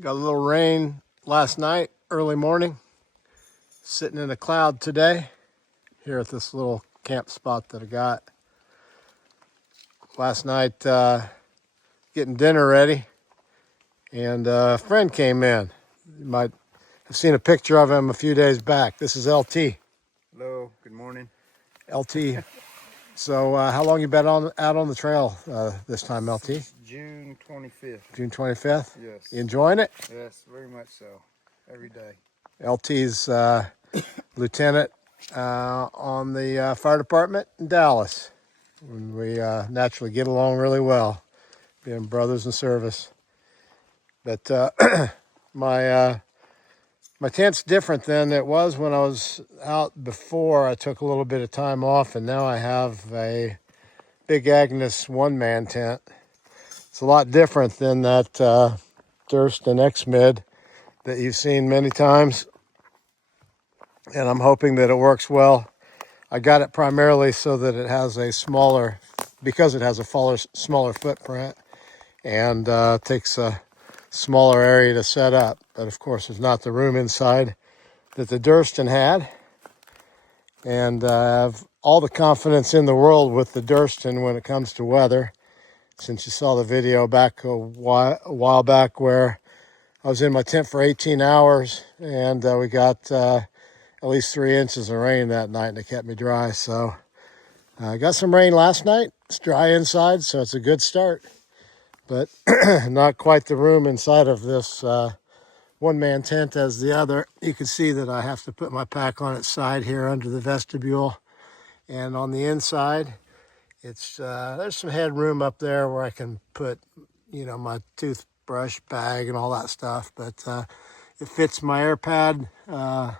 Got a little rain last night, early morning. Sitting in a cloud today here at this little camp spot that I got. Last night, getting dinner ready, and a friend came in. You might have seen a picture of him a few days back. This is LT. Hello, good morning. LT. So how long you been out on the trail this time, LT? Since June 25th. June 25th? Yes. You enjoying it? Yes, very much so. Every day. LT's lieutenant on the fire department in Dallas. And we naturally get along really well, being brothers in service. But my tent's different than it was when I was out before. I took a little bit of time off, and now I have a Big Agnes one-man tent. It's a lot different than that Durst and X-Mid that you've seen many times, and I'm hoping that it works well. I got it primarily so that it has a smaller, because it has a smaller footprint, and takes a smaller area to set up. But of course, there's not the room inside that the Durston had. And I have all the confidence in the world with the Durston when it comes to weather. Since you saw the video back a while back where I was in my tent for 18 hours and we got at least 3 inches of rain that night, and it kept me dry. So I got some rain last night. It's dry inside, so it's a good start. But not quite the room inside of this one-man tent as the other. You can see that I have to put my pack on its side here under the vestibule. And on the inside, it's there's some headroom up there where I can put, my toothbrush bag and all that stuff. But it fits my air pad, and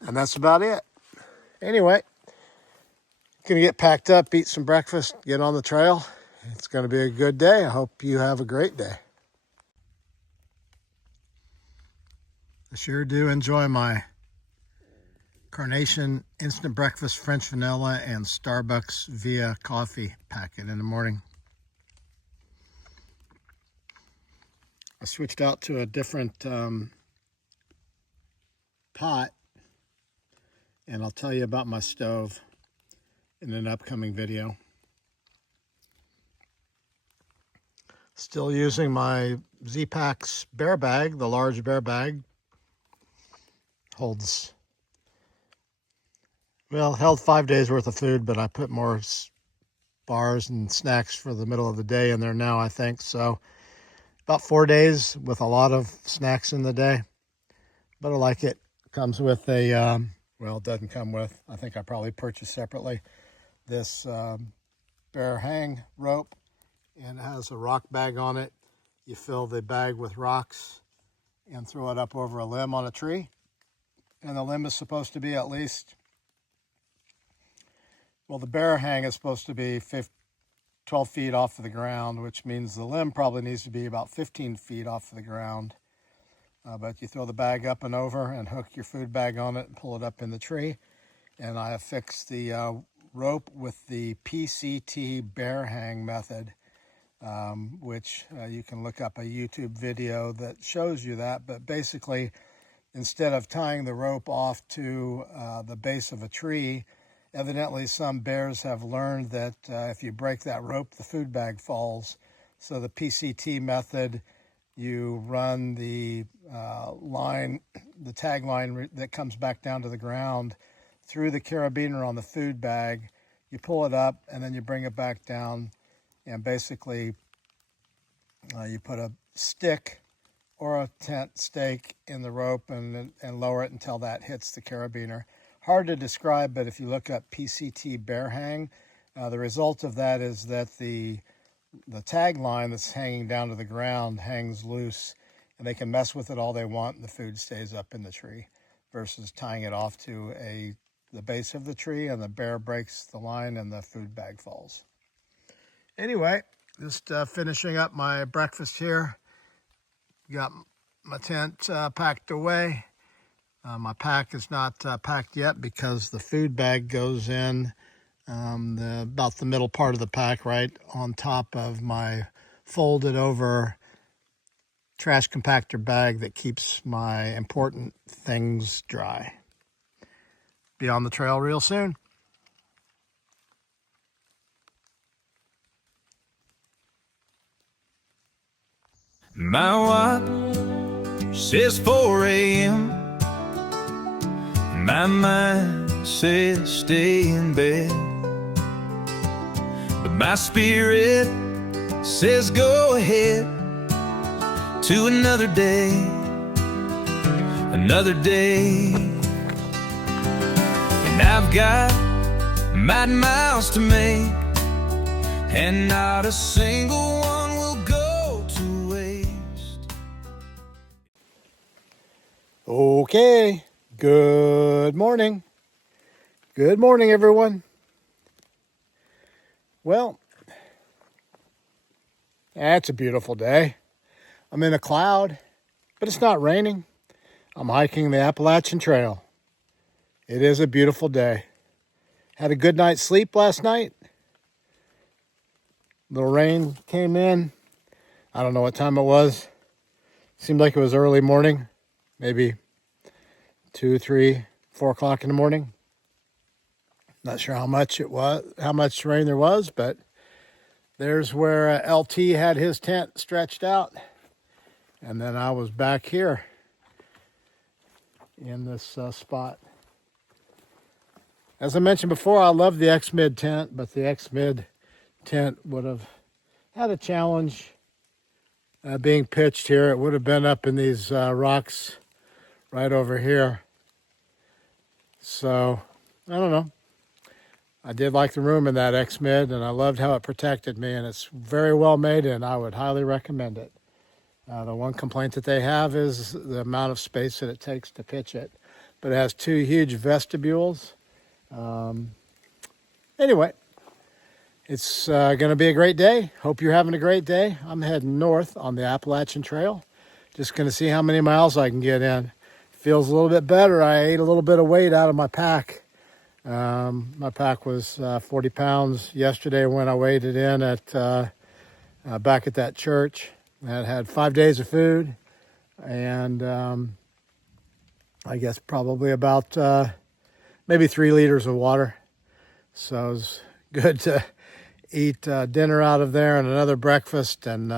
that's about it. Anyway, gonna get packed up, eat some breakfast, get on the trail. It's gonna be a good day. I hope you have a great day. I sure do enjoy my Carnation instant breakfast French vanilla and Starbucks Via coffee packet in the morning. I switched out to a different pot, and I'll tell you about my stove in an upcoming video. Still using my Z-Packs bear bag, the large bear bag. Held 5 days worth of food, but I put more bars and snacks for the middle of the day in there now, I think. So about 4 days with a lot of snacks in the day, but I like it. Comes with a, it doesn't come with, I think I probably purchased separately, this bear hang rope, and it has a rock bag on it. You fill the bag with rocks and throw it up over a limb on a tree. And the limb is supposed to be at least, the bear hang is supposed to be 12 feet off of the ground, which means the limb probably needs to be about 15 feet off of the ground. But you throw the bag up and over and hook your food bag on it and pull it up in the tree. And I have fixed the rope with the PCT bear hang method, which you can look up a YouTube video that shows you that. But basically, instead of tying the rope off to the base of a tree, evidently some bears have learned that if you break that rope, the food bag falls. So the PCT method, you run the line, the tag line that comes back down to the ground through the carabiner on the food bag. You pull it up and then you bring it back down, and basically you put a stick or a tent stake in the rope and lower it until that hits the carabiner. Hard to describe, but if you look up PCT bear hang, the result of that is that the tag line that's hanging down to the ground hangs loose, and they can mess with it all they want and the food stays up in the tree, versus tying it off to the base of the tree and the bear breaks the line and the food bag falls. Anyway, just finishing up my breakfast here. Got my tent packed away. My pack is not packed yet because the food bag goes in about the middle part of the pack, right on top of my folded over trash compactor bag that keeps my important things dry. Be on the trail real soon. My watch says 4 a.m. My mind says stay in bed, but my spirit says go ahead to another day, another day. And I've got my miles to make, and not a single one will go to waste. Okay, good morning. Good morning, everyone. Well, it's a beautiful day. I'm in a cloud, but it's not raining. I'm hiking the Appalachian Trail. It is a beautiful day. Had a good night's sleep last night. Little rain came in. I don't know what time it was. Seemed like it was early morning, maybe 2, 3, 4 o'clock in the morning. Not sure how much it was, how much rain there was, but there's where LT had his tent stretched out. And then I was back here in this spot. As I mentioned before, I love the X-Mid tent, but the X-Mid tent would have had a challenge being pitched here. It would have been up in these rocks right over here. So, I don't know. I did like the room in that X-Mid, and I loved how it protected me, and it's very well made, and I would highly recommend it. The one complaint that they have is the amount of space that it takes to pitch it. But it has 2 huge vestibules. Anyway, it's going to be a great day. Hope you're having a great day. I'm heading north on the Appalachian Trail. Just going to see how many miles I can get in. Feels a little bit better. I ate a little bit of weight out of my pack. My pack was 40 pounds yesterday when I weighed it in at back at that church. I had 5 days of food, and I guess probably about maybe 3 liters of water. So it was good to eat dinner out of there and another breakfast and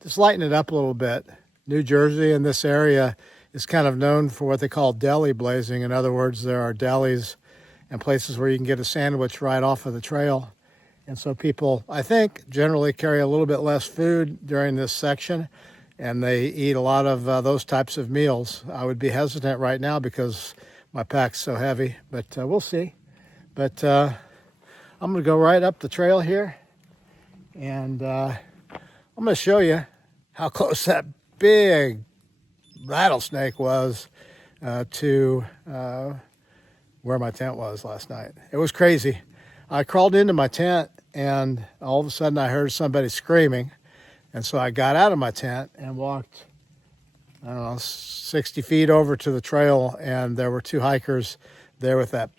just lighten it up a little bit. New Jersey in this area is kind of known for what they call deli blazing. In other words, there are delis and places where you can get a sandwich right off of the trail. And so people, I think, generally carry a little bit less food during this section, and they eat a lot of those types of meals. I would be hesitant right now because my pack's so heavy, but we'll see. But I'm going to go right up the trail here, and I'm going to show you how close that big rattlesnake was to where my tent was last night. It was crazy. I crawled into my tent, and all of a sudden I heard somebody screaming, and so I got out of my tent and walked, I don't know, 60 feet over to the trail, and there were 2 hikers there with that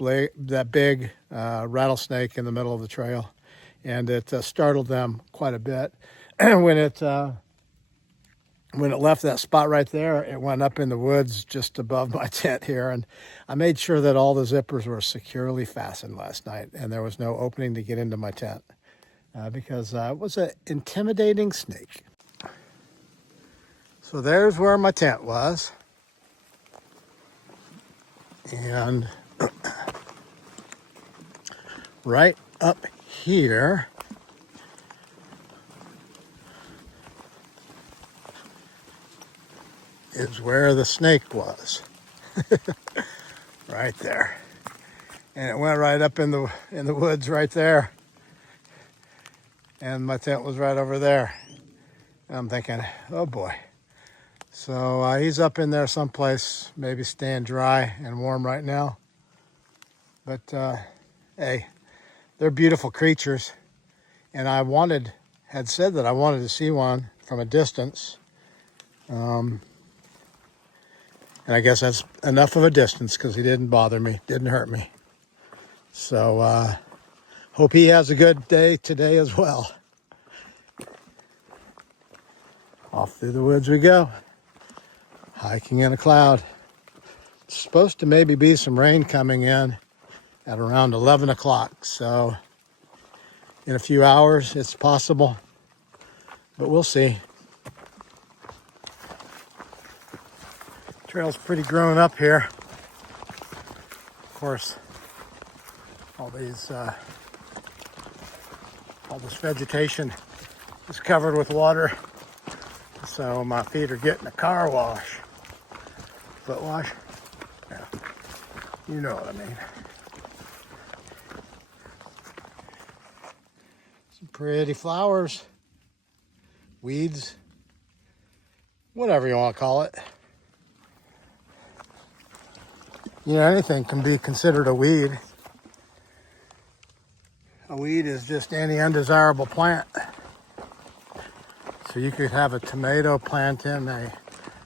big rattlesnake in the middle of the trail, and it startled them quite a bit. When it left that spot right there, it went up in the woods just above my tent here, and I made sure that all the zippers were securely fastened last night, and there was no opening to get into my tent because it was an intimidating snake. So there's where my tent was, and right up here is where the snake was. Right there. And it went right up in the woods right there. And my tent was right over there. And I'm thinking, oh boy. So he's up in there someplace, maybe staying dry and warm right now. But hey, they're beautiful creatures. And I had said that I wanted to see one from a distance. And I guess that's enough of a distance because he didn't bother me, didn't hurt me. So hope he has a good day today as well. Off through the woods we go. Hiking in a cloud. It's supposed to maybe be some rain coming in at around 11 o'clock. So in a few hours, it's possible, but we'll see. Trail's pretty grown up here. Of course, all this vegetation is covered with water, so my feet are getting a car wash. Foot wash? Yeah, you know what I mean. Some pretty flowers, weeds, whatever you want to call it. You know, anything can be considered a weed. A weed is just any undesirable plant. So you could have a tomato plant in a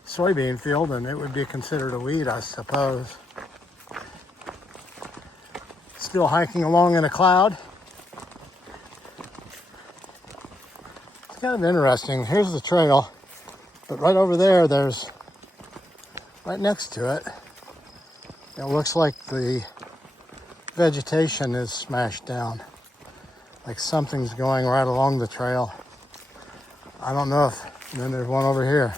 soybean field and it would be considered a weed, I suppose. Still hiking along in a cloud. It's kind of interesting. Here's the trail, but right over there, right next to it, it looks like the vegetation is smashed down. Like something's going right along the trail. I don't know if, and then there's one over here.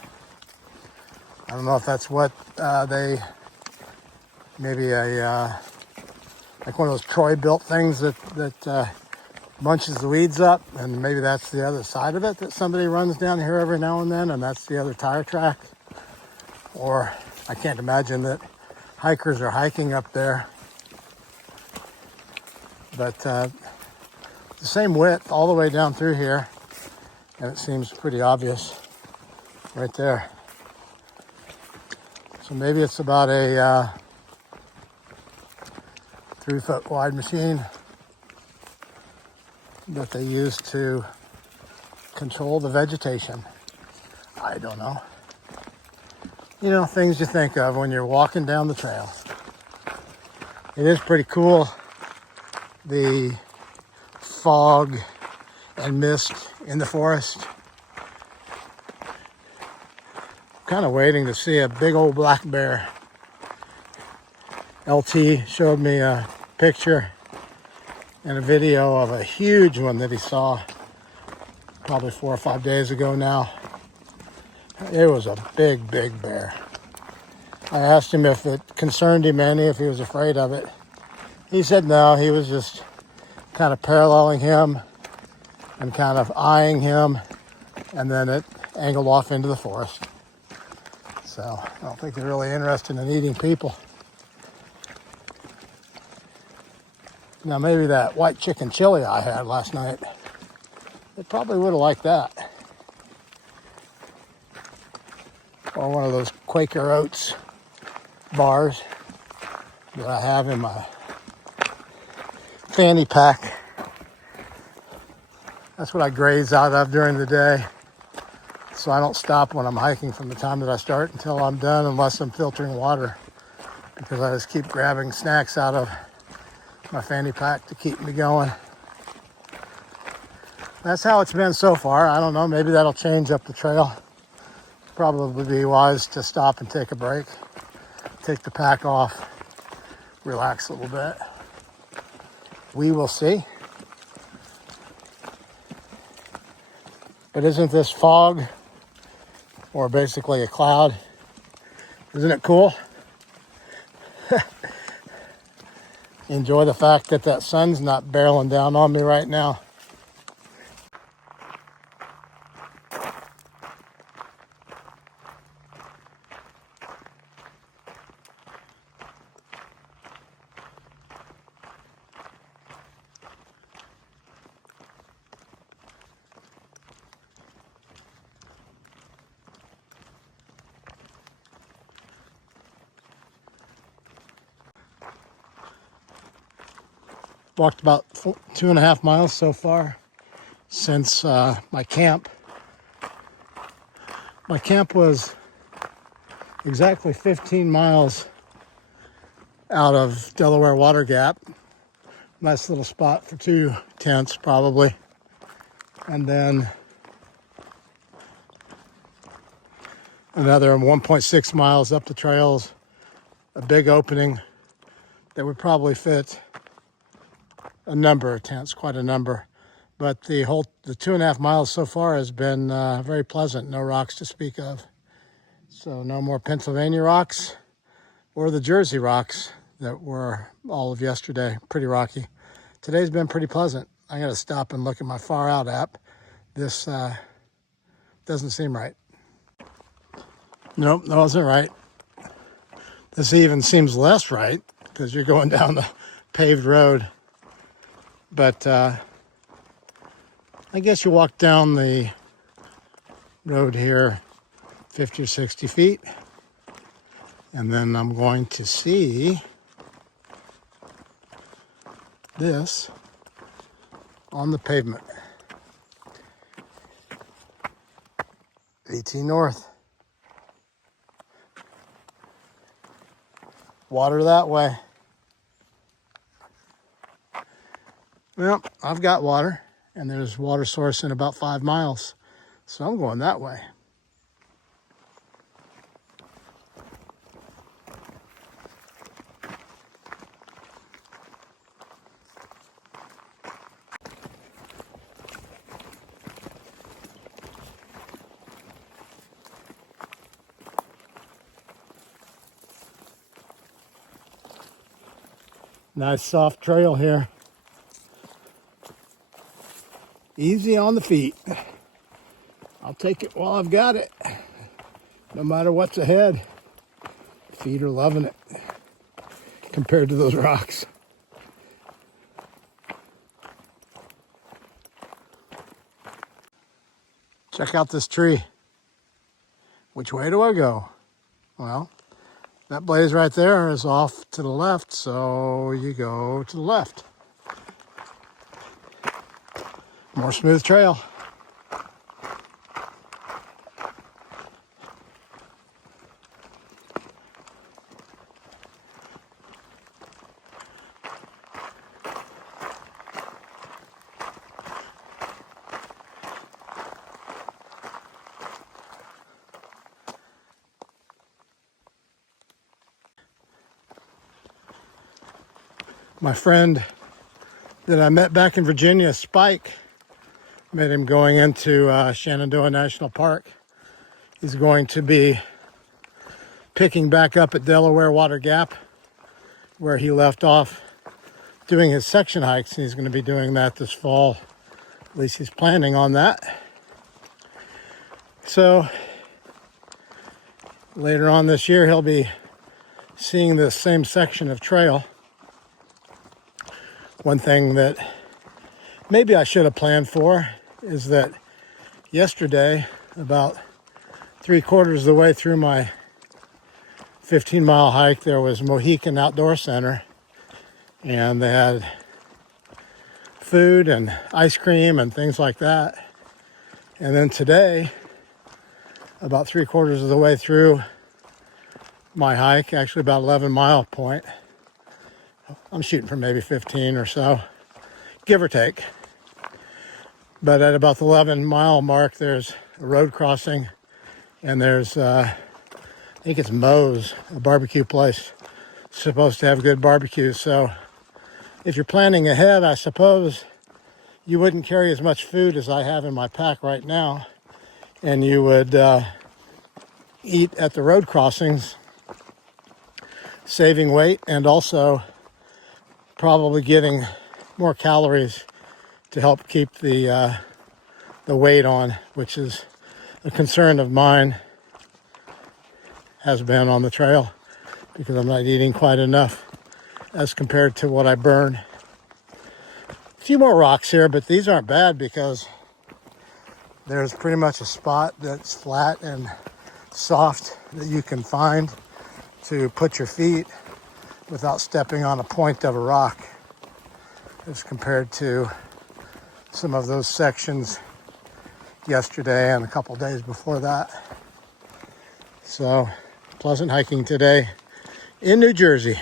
I don't know if that's what maybe like one of those Troy built things that bunches the weeds up, and maybe that's the other side of it that somebody runs down here every now and then, and that's the other tire track. Or I can't imagine that hikers are hiking up there. But the same width all the way down through here, and it seems pretty obvious right there. So maybe it's about a 3-foot wide machine that they use to control the vegetation. I don't know. You know, things you think of when you're walking down the trail. It is pretty cool, the fog and mist in the forest. I'm kind of waiting to see a big old black bear. LT showed me a picture and a video of a huge one that he saw probably 4 or 5 days ago now. It was a big, big bear. I asked him if it concerned him any, if he was afraid of it. He said no, he was just kind of paralleling him and kind of eyeing him, and then it angled off into the forest. So I don't think they're really interested in eating people. Now maybe that white chicken chili I had last night, they probably would have liked that. Or one of those Quaker Oats bars that I have in my fanny pack. That's what I graze out of during the day. So I don't stop when I'm hiking from the time that I start until I'm done, unless I'm filtering water, because I just keep grabbing snacks out of my fanny pack to keep me going. That's how it's been so far. I don't know, maybe that'll change up the trail. Probably be wise to stop and take a break, take the pack off, relax a little bit. We will see. But isn't this fog, or basically a cloud, isn't it cool? Enjoy the fact that that sun's not barreling down on me right now. Walked about 2.5 miles so far since my camp. My camp was exactly 15 miles out of Delaware Water Gap. Nice little spot for 2 tents probably. And then Another 1.6 miles up the trails, a big opening that would probably fit a number of tents, quite a number. But the 2.5 miles so far has been very pleasant. No rocks to speak of. So no more Pennsylvania rocks or the Jersey rocks that were all of yesterday. Pretty rocky. Today's been pretty pleasant. I got to stop and look at my Far Out app. This doesn't seem right. Nope, that wasn't right. This even seems less right because you're going down the paved road. But I guess you walk down the road here 50 or 60 feet. And then I'm going to see this on the pavement. 18 North. Water that way. Well, I've got water, and there's water source in about 5 miles. So I'm going that way. Nice soft trail here. Easy on the feet. I'll take it while I've got it. No matter what's ahead. Feet are loving it compared to those rocks. Check out this tree. Which way do I go? Well, that blaze right there is off to the left, so you go to the left. More smooth trail. My friend that I met back in Virginia, Spike, met him going into Shenandoah National Park. He's going to be picking back up at Delaware Water Gap, where he left off doing his section hikes. And he's going to be doing that this fall. At least he's planning on that. So later on this year, he'll be seeing this same section of trail. One thing that maybe I should have planned for is that yesterday, about 3/4 of the way through my 15-mile hike, there was Mohican Outdoor Center, and they had food and ice cream and things like that. And then today, about 3/4 of the way through my hike, actually about 11-mile point, I'm shooting for maybe 15 or so, give or take. But at about the 11-mile mark, there's a road crossing, and there's, I think it's Moe's, a barbecue place. It's supposed to have good barbecue. So if you're planning ahead, I suppose you wouldn't carry as much food as I have in my pack right now, and you would eat at the road crossings, saving weight and also probably getting more calories to help keep the weight on, which is a concern of mine, has been on the trail, because I'm not eating quite enough as compared to what I burn. A few more rocks here, but these aren't bad because there's pretty much a spot that's flat and soft that you can find to put your feet without stepping on a point of a rock, as compared to some of those sections yesterday and a couple days before that. So pleasant hiking today in New Jersey.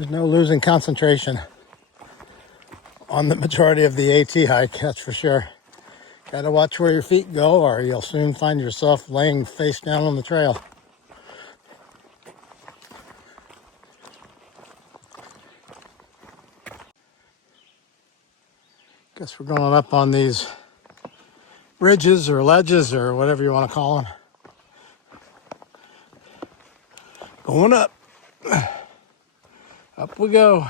There's no losing concentration on the majority of the AT hike, that's for sure. Gotta watch where your feet go, or you'll soon find yourself laying face down on the trail. Guess we're going up on these ridges or ledges or whatever you want to call them. Going up. Up we go.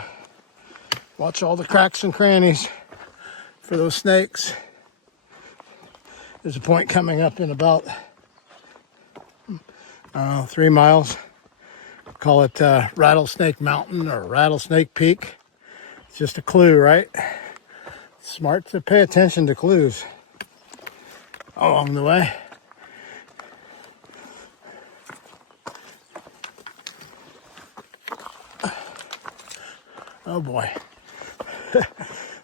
Watch all the cracks and crannies for those snakes. There's a point coming up in about 3 miles. Call it Rattlesnake Mountain or Rattlesnake Peak. It's just a clue, right? Smart to pay attention to clues along the way. Oh boy.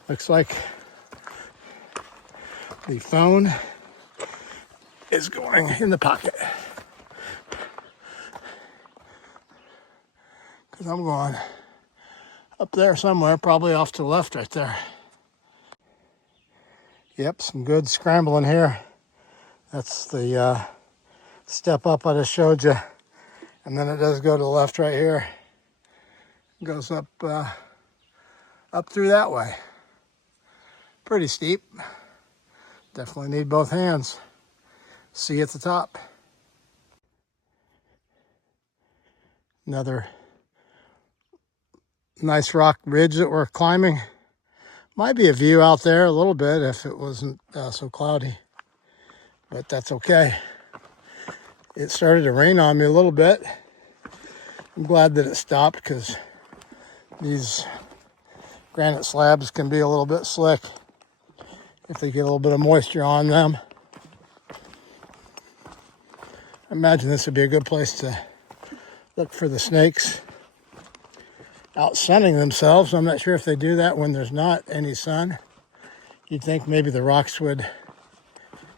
Looks like the phone is going in the pocket. Because I'm going up there somewhere, probably off to the left right there. Yep, some good scrambling here. That's the step up I just showed you. And then it does go to the left right here. It goes up through that way. Pretty steep. Definitely need both hands. See at the top. Another nice rock ridge that we're climbing. Might be a view out there a little bit if it wasn't so cloudy, but that's okay. It started to rain on me a little bit. I'm glad that it stopped because these granite slabs can be a little bit slick if they get a little bit of moisture on them. I imagine this would be a good place to look for the snakes out sunning themselves. I'm not sure if they do that when there's not any sun. You'd think maybe the rocks would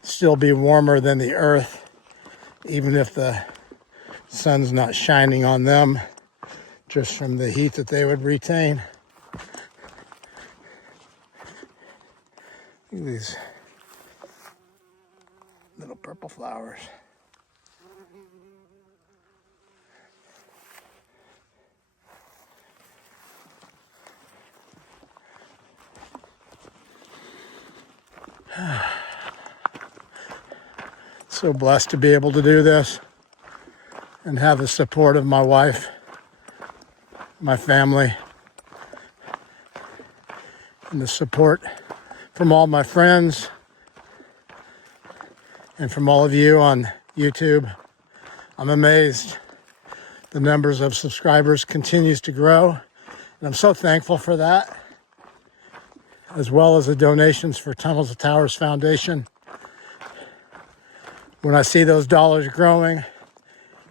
still be warmer than the earth, even if the sun's not shining on them, just from the heat that they would retain. Look at these little purple flowers. So blessed to be able to do this and have the support of my wife, my family, and the support from all my friends and from all of you on YouTube. I'm amazed. The numbers of subscribers continues to grow, and I'm so thankful for that, as well as the donations for Tunnels to Towers Foundation. When I see those dollars growing,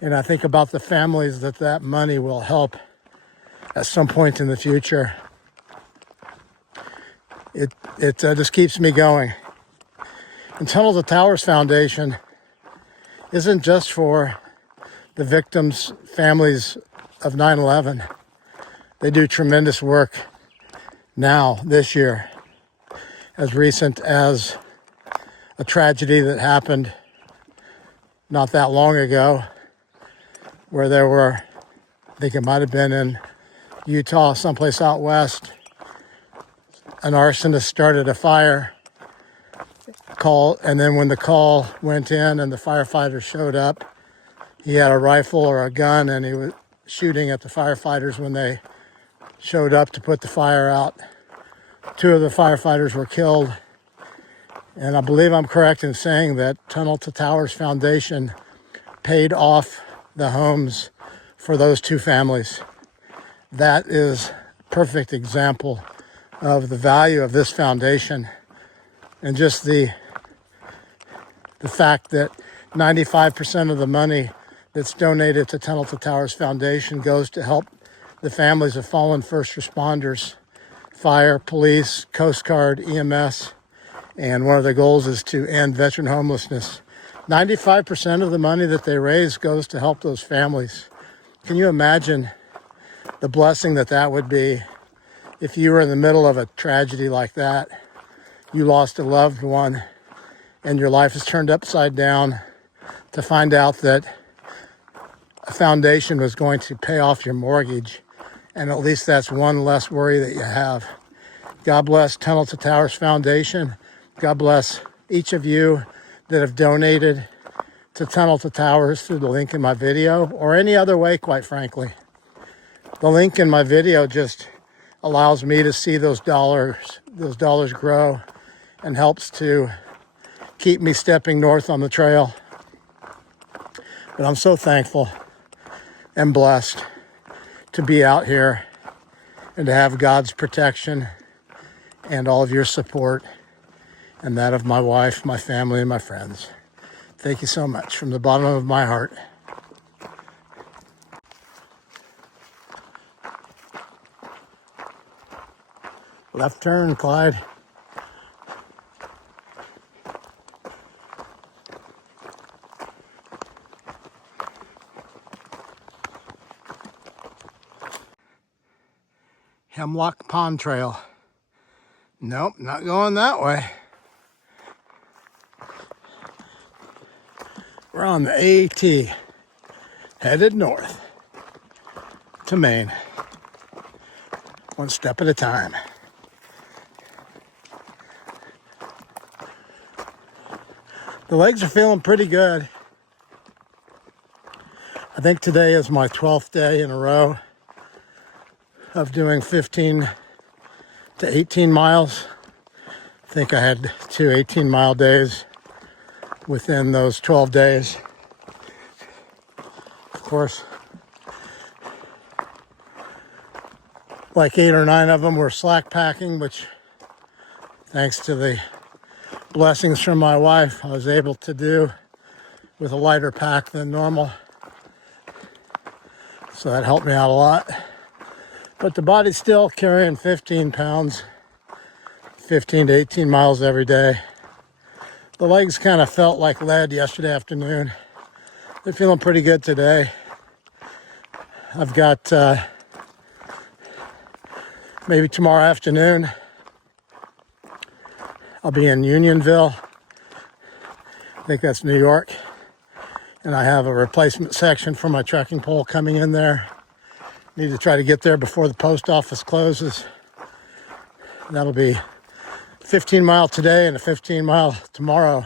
and I think about the families that money will help at some point in the future, it just keeps me going. And Tunnels to Towers Foundation isn't just for the victims' families of 9/11. They do tremendous work now, this year, as recent as a tragedy that happened not that long ago, where there were, I think it might have been in Utah, someplace out west, an arsonist started a fire call, and then when the call went in and the firefighters showed up, he had a rifle or a gun and he was shooting at the firefighters when they showed up to put the fire out. 2 of the firefighters were killed. And I believe I'm correct in saying that Tunnel to Towers Foundation paid off the homes for those 2 families. That is a perfect example of the value of this foundation, and just the fact that 95% of the money that's donated to Tunnel to Towers Foundation goes to help the families of fallen first responders, fire, police, Coast Guard, EMS. And one of the goals is to end veteran homelessness. 95% of the money that they raise goes to help those families. Can you imagine the blessing that that would be if you were in the middle of a tragedy like that, you lost a loved one, and your life is turned upside down, to find out that a foundation was going to pay off your mortgage, and at least that's one less worry that you have. God bless Tunnel to Towers Foundation. God bless each of you that have donated to Tunnel to Towers through the link in my video, or any other way, quite frankly. The link in my video just allows me to see those dollars grow, and helps to keep me stepping north on the trail. But I'm so thankful and blessed to be out here and to have God's protection and all of your support, and that of my wife, my family, and my friends. Thank you so much from the bottom of my heart. Left turn, Clyde. Hemlock Pond Trail. Nope, not going that way. We're on the AT, headed north to Maine, one step at a time. The legs are feeling pretty good. I think today is my 12th day in a row of doing 15 to 18 miles. I think I had 2 18-mile days within those 12 days. Of course, like 8 or 9 of them were slack packing, which, thanks to the blessings from my wife, I was able to do with a lighter pack than normal. So that helped me out a lot. But the body's still carrying 15 pounds, 15 to 18 miles every day. The legs kind of felt like lead yesterday afternoon. They're feeling pretty good today. I've got maybe tomorrow afternoon, I'll be in Unionville. I think that's New York. And I have a replacement section for my trekking pole coming in there. Need to try to get there before the post office closes. That'll be 15 mile today and a 15 mile tomorrow,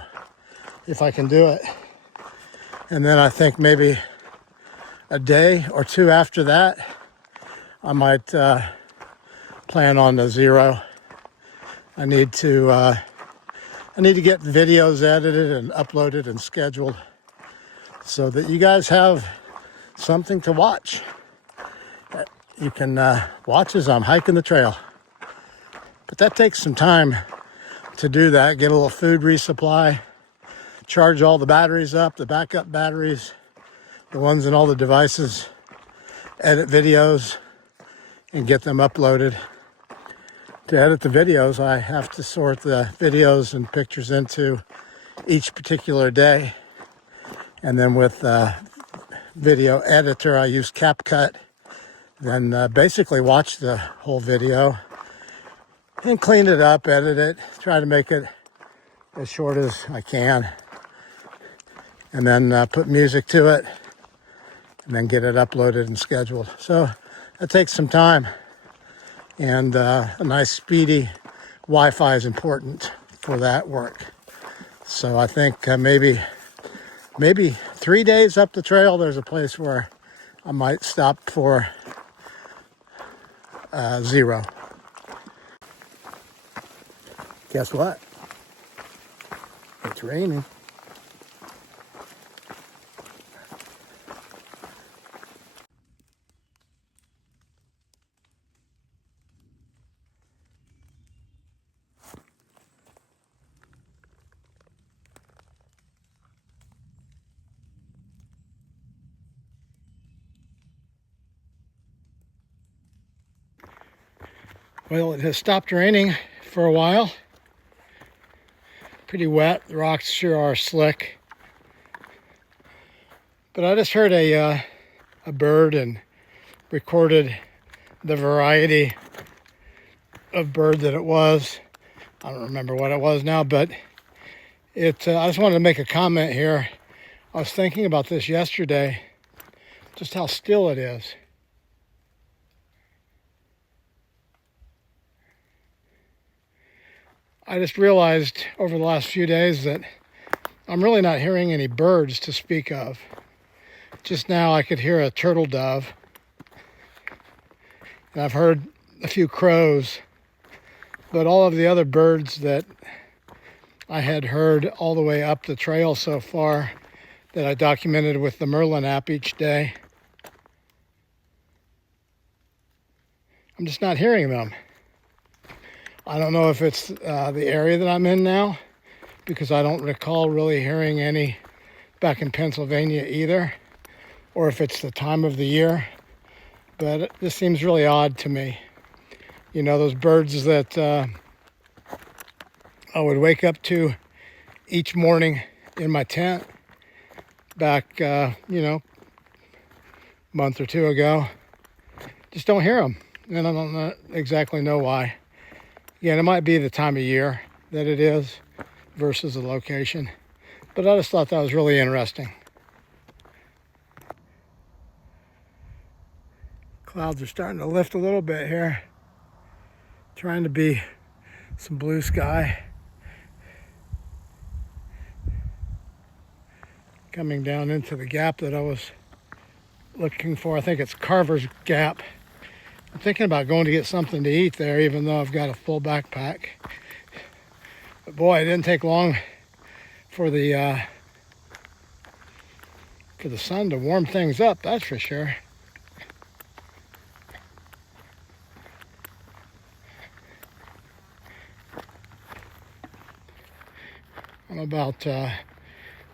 if I can do it. And then I think maybe a day or two after that, I might plan on the 0. I need to get videos edited and uploaded and scheduled so that you guys have something to watch. You can watch as I'm hiking the trail. But that takes some time to do that. Get a little food resupply, charge all the batteries up, the backup batteries, the ones in all the devices, edit videos, and get them uploaded. To edit the videos, I have to sort the videos and pictures into each particular day. And then with video editor, I use CapCut. Then basically watch the whole video and clean it up, edit it, try to make it as short as I can. And then put music to it, and then get it uploaded and scheduled. So that takes some time. And a nice speedy Wi-Fi is important for that work. So I think maybe 3 days up the trail, there's a place where I might stop for 0. Guess what? It's raining. Well, it has stopped raining for a while. Pretty wet. The rocks sure are slick. But I just heard a bird and recorded the variety of bird that it was. I don't remember what it was now, but I just wanted to make a comment here. I was thinking about this yesterday, just how still it is. I just realized over the last few days that I'm really not hearing any birds to speak of. Just now I could hear a turtle dove, and I've heard a few crows, but all of the other birds that I had heard all the way up the trail so far that I documented with the Merlin app each day, I'm just not hearing them. I don't know if it's the area that I'm in now, because I don't recall really hearing any back in Pennsylvania either, or if it's the time of the year, but this seems really odd to me. You know, those birds that I would wake up to each morning in my tent back, month or two ago, just don't hear them, and I don't exactly know why. Again, it might be the time of year that it is versus the location, but I just thought that was really interesting. Clouds are starting to lift a little bit here. Trying to be some blue sky. Coming down into the gap that I was looking for. I think it's Carver's Gap. I'm thinking about going to get something to eat there, even though I've got a full backpack. But boy, it didn't take long for the sun to warm things up, that's for sure. I'm about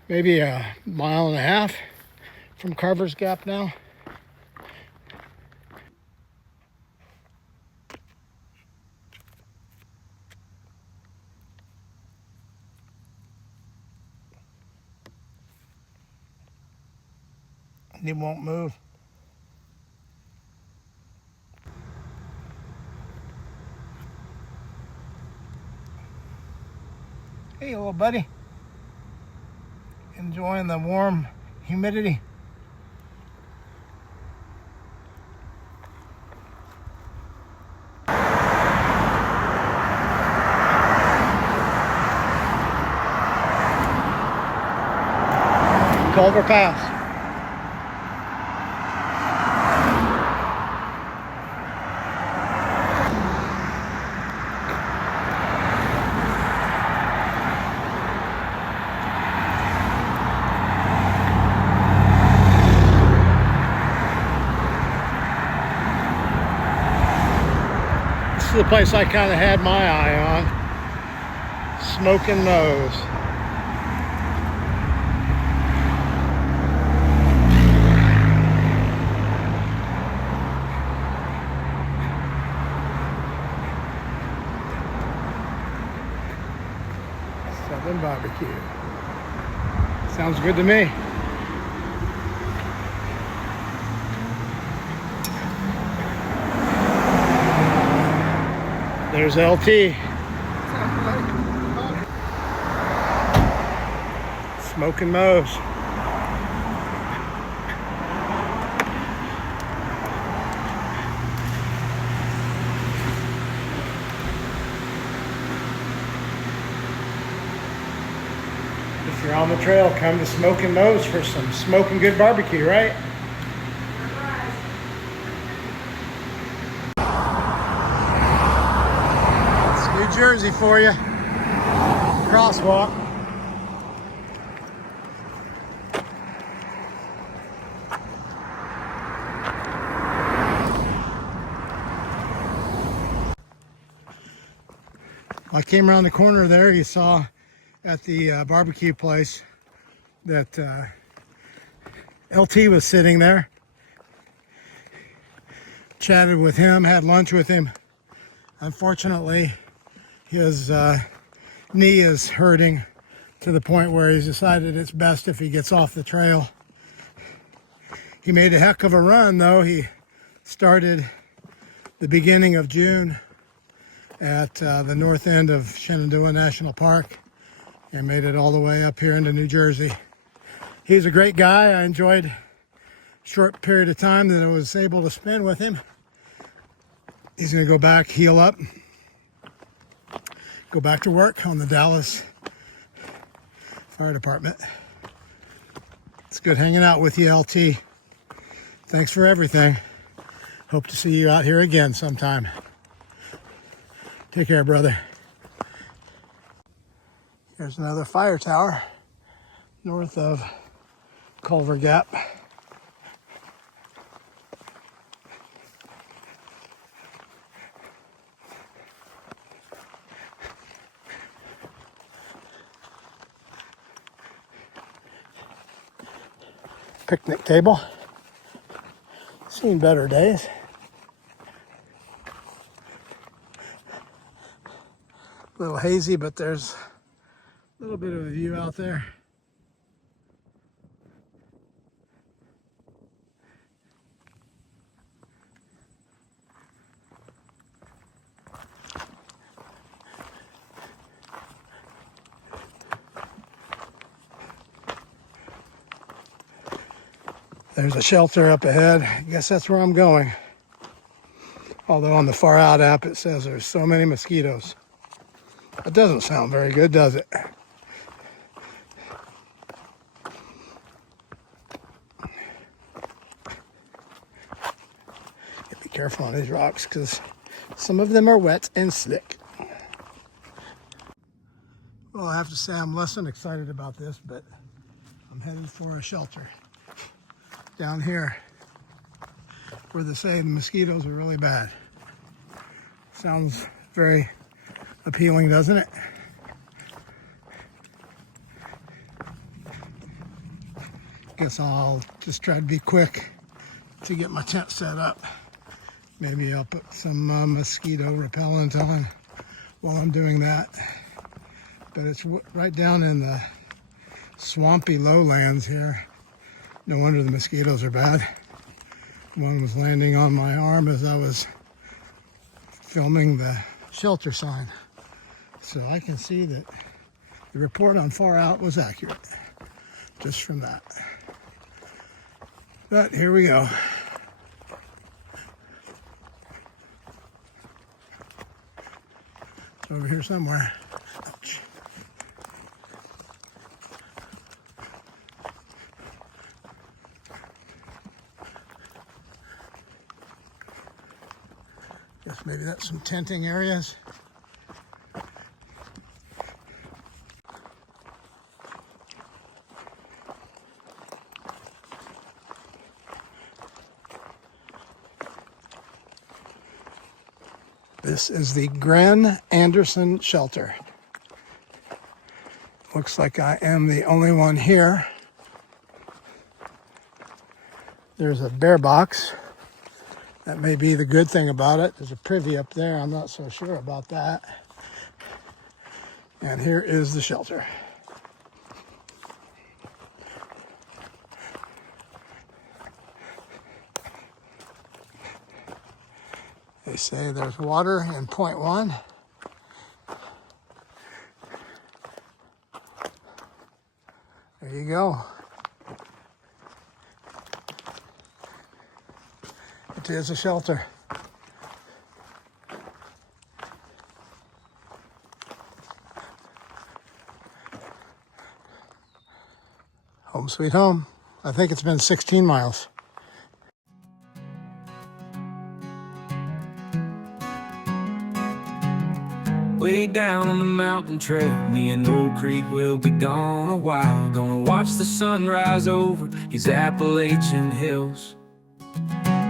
maybe a mile and a half from Carver's Gap now. And it won't move. Hey, little buddy. Enjoying the warm humidity. Culver Pass. This is the place I kind of had my eye on. Smoking Moe's. Southern barbecue. Sounds good to me. There's LT. Smoking Moe's. If you're on the trail, come to Smoking Moe's for some smoking good barbecue, right? It's New Jersey for you. Crosswalk. I came around the corner there, you saw at the barbecue place that LT was sitting there. Chatted with him, had lunch with him. Unfortunately, his knee is hurting to the point where he's decided it's best if he gets off the trail. He made a heck of a run though. He started the beginning of June at the north end of Shenandoah National Park and made it all the way up here into New Jersey. He's a great guy. I enjoyed a short period of time that I was able to spend with him. He's going to go back, heal up, go back to work on the Dallas Fire Department. It's good hanging out with you, LT. Thanks for everything. Hope to see you out here again sometime. Take care, brother. Here's another fire tower north of Culver Gap. Picnic table. Seen better days. A little hazy, but there's a little bit of a view out there. There's a shelter up ahead. I guess that's where I'm going. Although on the Far Out app it says there's so many mosquitoes. That doesn't sound very good, does it? Be careful on these rocks because some of them are wet and slick. Well, I have to say I'm less than excited about this, but I'm headed for a shelter down here where they say the mosquitoes are really bad. Sounds very appealing, doesn't it? Guess I'll just try to be quick to get my tent set up. Maybe I'll put some mosquito repellent on while I'm doing that. But it's right down in the swampy lowlands here. No wonder the mosquitoes are bad. One was landing on my arm as I was filming the shelter sign. So I can see that the report on Far Out was accurate, just from that. But here we go. It's over here somewhere. Ouch. Guess maybe that's some tenting areas. This is the Gren Anderson shelter. Looks like I am the only one here. There's a bear box. That may be the good thing about it. There's a privy up there. I'm not so sure about that. And here is the shelter. They say there's water in point one. There you go. It is a shelter. Home sweet home. I think it's been 16 miles. Way down on the mountain trail, me and Old Creek will be gone a while. Gonna watch the sunrise over these Appalachian hills.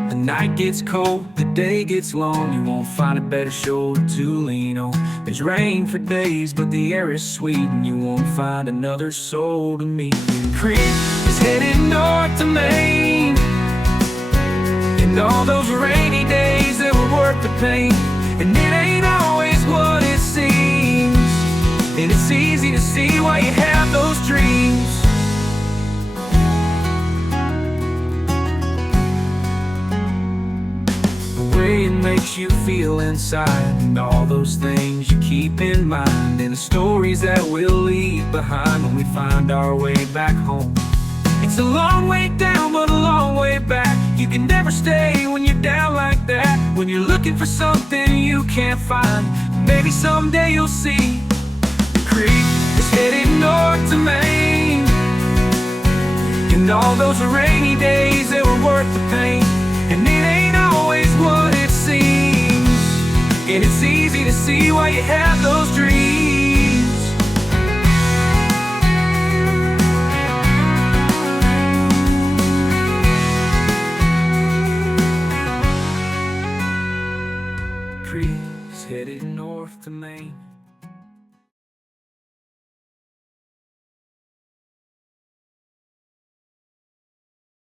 The night gets cold, the day gets long. You won't find a better shoulder to lean on. There's rain for days, but the air is sweet, and you won't find another soul to meet. Creek is headed north to Maine, and all those rainy days that were worth the pain. And it ain't always what it seems, and it's easy to see why you have those dreams. Way in makes you feel inside, and all those things you keep in mind, and the stories that we'll leave behind when we find our way back home. It's a long way down, but a long way back. You can never stay when you're down like that. When you're looking for something you can't find, maybe someday you'll see the creek is headed north to Maine. And all those rainy days, they were worth the pain. And it ain't always what it seems, and it's easy to see why you have those dreams.